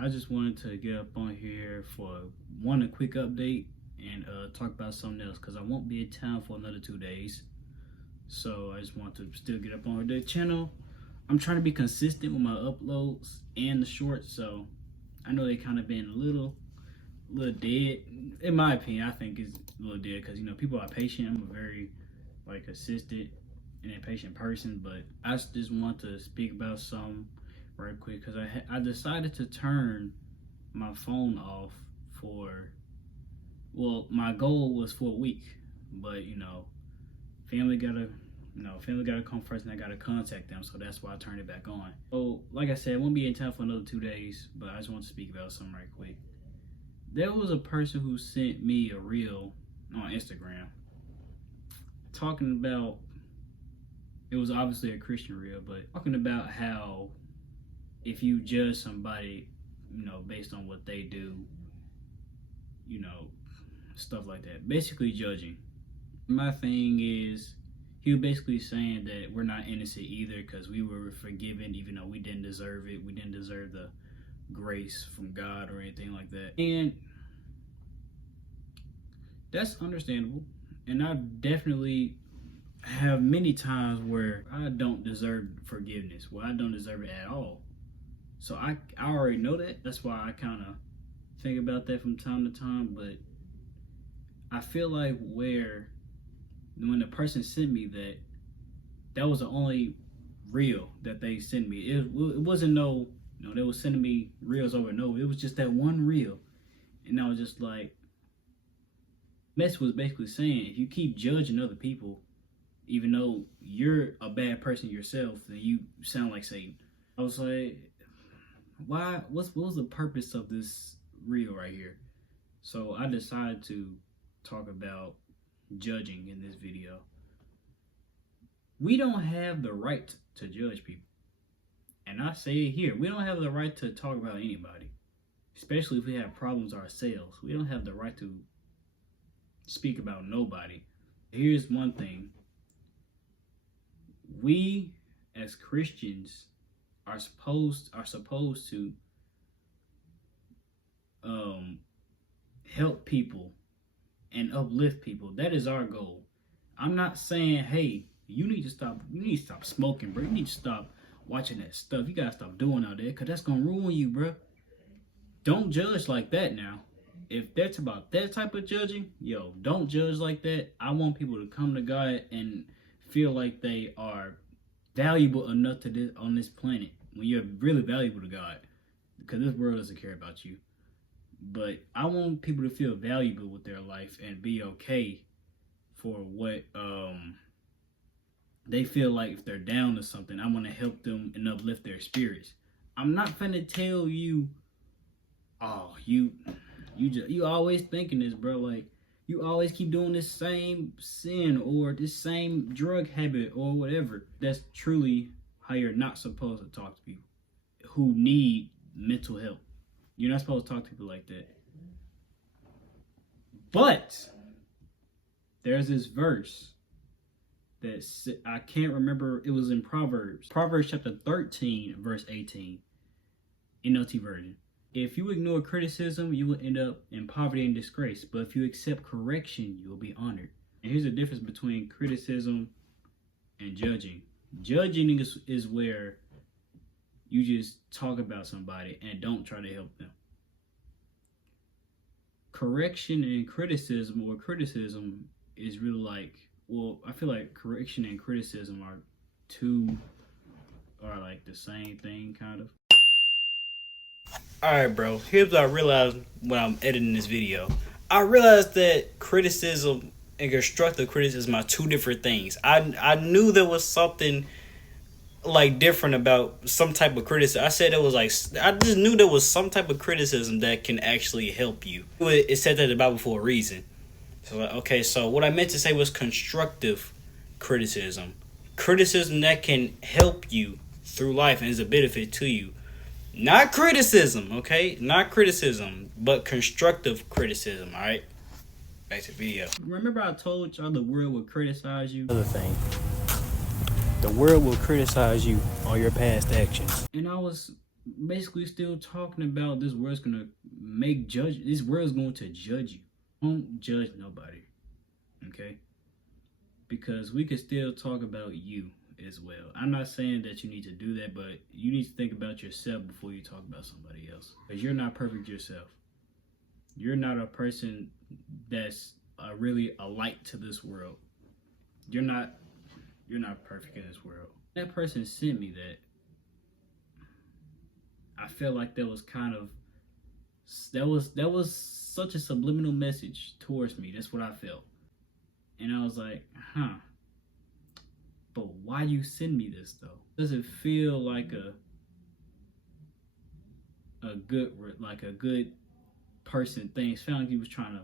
I just wanted to get up on here for a quick update and talk about something else because I won't be in town for another 2 days. So I just want to still get up on the channel. I'm trying to be consistent with my uploads and the shorts, so I know they kind of been a little dead. In my opinion, I think it's a little dead because, you know, people are patient. I'm a very consistent and impatient person, but I just want to speak about something right quick because I decided to turn my phone off for, well, my goal was for a week, but you know, family gotta come first and I gotta contact them, so that's why I turned it back on. So like I said, I won't be in town for another 2 days, but I just want to speak about something right quick. There was a person who sent me a reel on Instagram talking about, it was obviously a Christian reel, but talking about how if you judge somebody, you know, based on what they do, you know, stuff like that. Basically judging. My thing is, he was basically saying that we're not innocent either because we were forgiven even though we didn't deserve it. We didn't deserve the grace from God or anything like that. And that's understandable. And I definitely have many times where I don't deserve forgiveness. Well, I don't deserve it at all. So I already know that. That's why I kind of think about that from time to time. But I feel like when the person sent me that was the only reel that they sent me. It wasn't they were sending me reels over and over. It was just that one reel. And I was just like, Mess was basically saying, if you keep judging other people, even though you're a bad person yourself, then you sound like Satan. I was like, why? What was the purpose of this reel right here? So I decided to talk about judging in this video. We don't have the right to judge people. And I say it here, we don't have the right to talk about anybody, especially if we have problems ourselves. We don't have the right to speak about nobody. Here's one thing. We as Christians are supposed to help people and uplift people. That is our goal. I'm not saying, hey, you need to stop smoking, bro. You need to stop watching that stuff. You gotta stop doing all that, because that's gonna ruin you, bro. Don't judge like that now. If that's about that type of judging, yo, don't judge like that. I want people to come to God and feel like they are valuable enough to this on this planet when you're really valuable to God, because this world doesn't care about you. But I want people to feel valuable with their life and be okay for what they feel like. If they're down to something, I want to help them and uplift their spirits. I'm not finna tell you, oh, you always thinking this, bro. Like, you always keep doing this same sin or this same drug habit or whatever. That's truly how you're not supposed to talk to people who need mental help. You're not supposed to talk to people like that. But there's this verse that I can't remember. It was in Proverbs chapter 13, verse 18, NLT version. If you ignore criticism, you will end up in poverty and disgrace. But if you accept correction, you will be honored. And here's the difference between criticism and judging. Judging is where you just talk about somebody and don't try to help them. Correction and criticism, or criticism, is really like, well, I feel like correction and criticism are like the same thing, kind of. Alright, bro, here's what I realized when I'm editing this video. I realized that criticism and constructive criticism are two different things. I knew there was something like different about some type of criticism. I said it was like, I just knew there was some type of criticism that can actually help you. It said that in the Bible for a reason. So okay, so what I meant to say was constructive criticism. Criticism that can help you through life and is a benefit to you. Not criticism, okay? Not criticism, but constructive criticism, alright? Back to the video. Remember I told y'all the world will criticize you? Another thing, the world will criticize you on your past actions. And I was basically still talking about this world's gonna make judge. This world's going to judge you. Don't judge nobody, okay? Because we could still talk about you as well. I'm not saying that you need to do that, but you need to think about yourself before you talk about somebody else. Because you're not perfect yourself. You're not a person that's really a light to this world. You're not perfect in this world. That person sent me that. I felt like that was such a subliminal message towards me. That's what I felt. And I was like, huh. But why you send me this though? Does it feel like a good person thing? It felt like he was trying to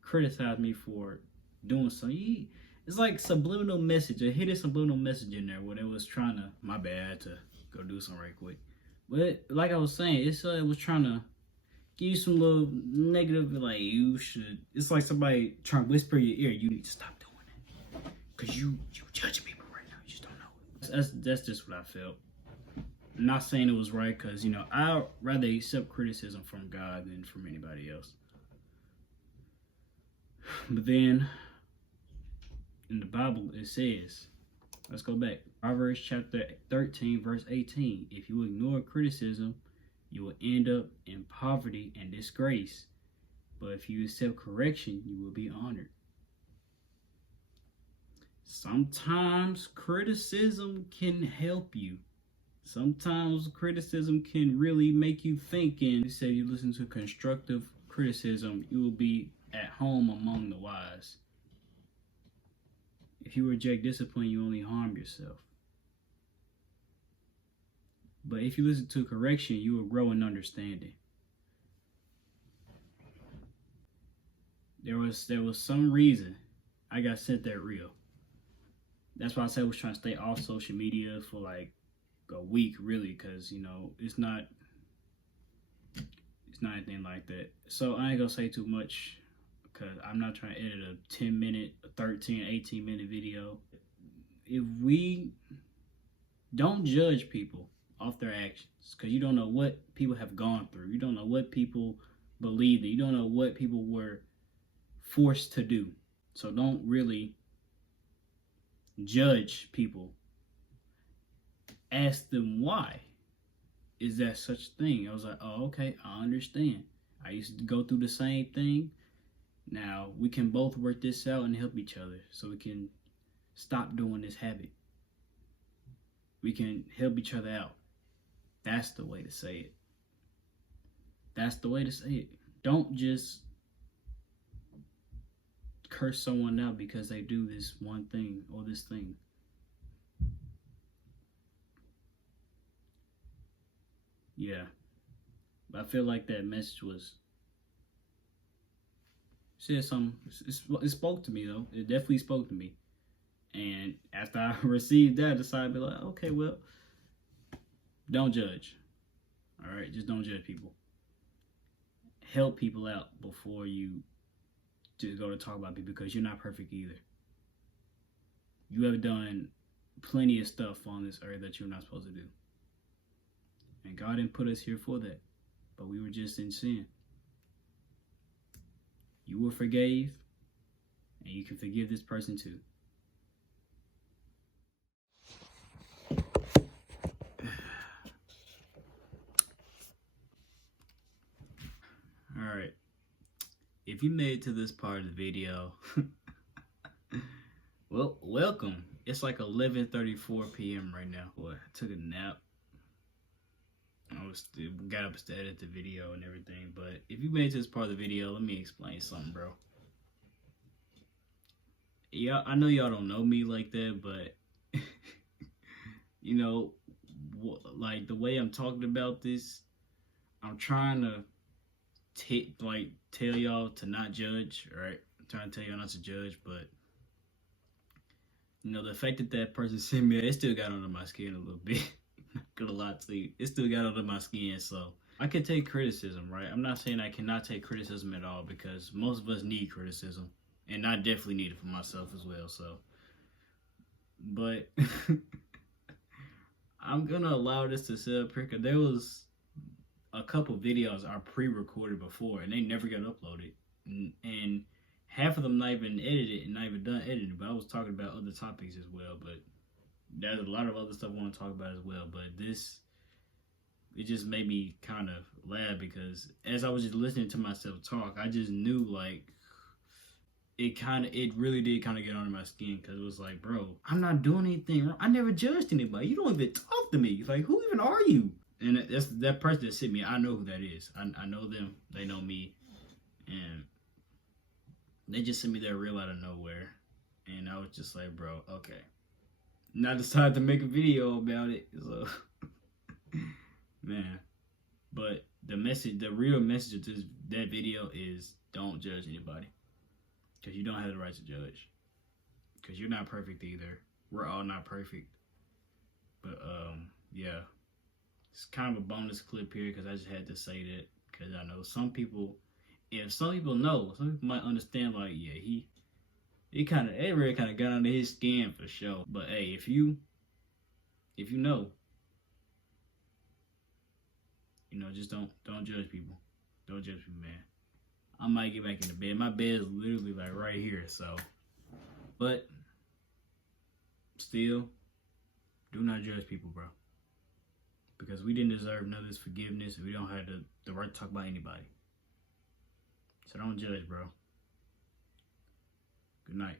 criticize me for doing something. It's like subliminal message, a hidden subliminal message in there when it was trying to. My bad, I had to go do something right quick. But like I was saying, it was trying to give you some little negative, like you should. It's like somebody trying to whisper in your ear, you need to stop doing that because you judge people right now. You just don't know it. That's just what I felt. I'm not saying it was right because I'd rather accept criticism from God than from anybody else. But then in the Bible it says, let's go back. Proverbs chapter 13, verse 18. If you ignore criticism, you will end up in poverty and disgrace. But if you accept correction, you will be honored. Sometimes criticism can help you. Sometimes criticism can really make you think. And you say you listen to constructive criticism, you will be at home among the wise. If you reject discipline, you only harm yourself. But if you listen to correction, you will grow in understanding. There was some reason I got sent that reel. That's why I said I was trying to stay off social media for like a week, really, because it's not anything like that. So I ain't gonna say too much because I'm not trying to edit a 10-minute, 13, 18-minute video. If we don't judge people off their actions, because you don't know what people have gone through, you don't know what people believe in, you don't know what people were forced to do. So don't really judge people. Ask them why. Is that such a thing? I was like, oh, okay, I understand. I used to go through the same thing. Now we can both work this out and help each other so we can stop doing this habit. We can help each other out. That's the way to say it. That's the way to say it. Don't just curse someone out because they do this one thing or this thing. Yeah. I feel like that message said something. It spoke to me though. It definitely spoke to me. And after I received that, I decided to be like, okay, well, don't judge. All right, just don't judge people. Help people out before you just go to talk about people, because you're not perfect either. You have done plenty of stuff on this earth that you're not supposed to do. And God didn't put us here for that. But we were just in sin. You were forgave, and you can forgive this person too. Alright. If you made it to this part of the video, well, welcome. It's like 11:34 p.m. right now. Boy, I took a nap. Got up to edit the video and everything. But if you made it to this part of the video, let me explain something, bro. Yeah, I know y'all don't know me like that, but like the way I'm talking about this, I'm trying to tell y'all to not judge, right? I'm trying to tell y'all not to judge, but the fact that person sent me, it still got under my skin a little bit. Not gonna lie to you, it still got under my skin. So I can take criticism, right? I'm not saying I cannot take criticism at all, because most of us need criticism, and I definitely need it for myself as well. So, but I'm gonna allow this to sit up here, because a couple videos are pre-recorded before, and they never got uploaded, and half of them not even edited and not even done editing. But I was talking about other topics as well. But there's a lot of other stuff I want to talk about as well. But this, it just made me kind of laugh because as I was just listening to myself talk, I just knew like it really did kind of get under my skin because it was like, bro, I'm not doing anything wrong. I never judged anybody. You don't even talk to me. It's like, who even are you? And that's that person that sent me. I know who that is. I know them. They know me, and they just sent me that reel out of nowhere. And I was just like, bro, okay. And I decided to make a video about it. So, man. But the real message of that video is don't judge anybody. Because you don't have the right to judge. Because you're not perfect either. We're all not perfect. But, yeah. It's kind of a bonus clip here because I just had to say that. Because I know some people, if some people know, some people might understand, like, yeah, it really kind of got under his skin for sure. But, hey, if you know, just don't judge people. Don't judge people, man. I might get back in the bed. My bed is literally like right here, so. But still, do not judge people, bro. Because we didn't deserve none of this forgiveness. We don't have the right to talk about anybody. So don't judge, bro. Good night.